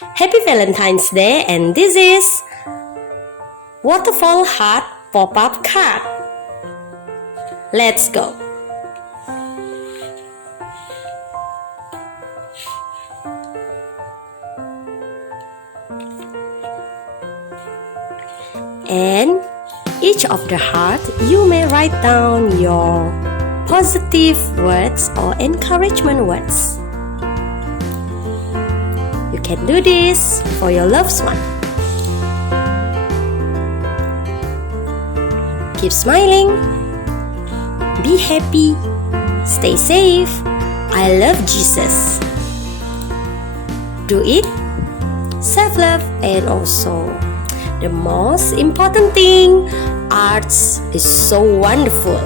Happy Valentine's Day, and this is Waterfall Heart pop-up card. Let's go. And each of the heart, you may write down your positive words or encouragement words. You can do this for your loved one. Keep smiling. Be happy. Stay safe. I love Jesus. Do it. Self-love, and also the most important thing, arts is so wonderful.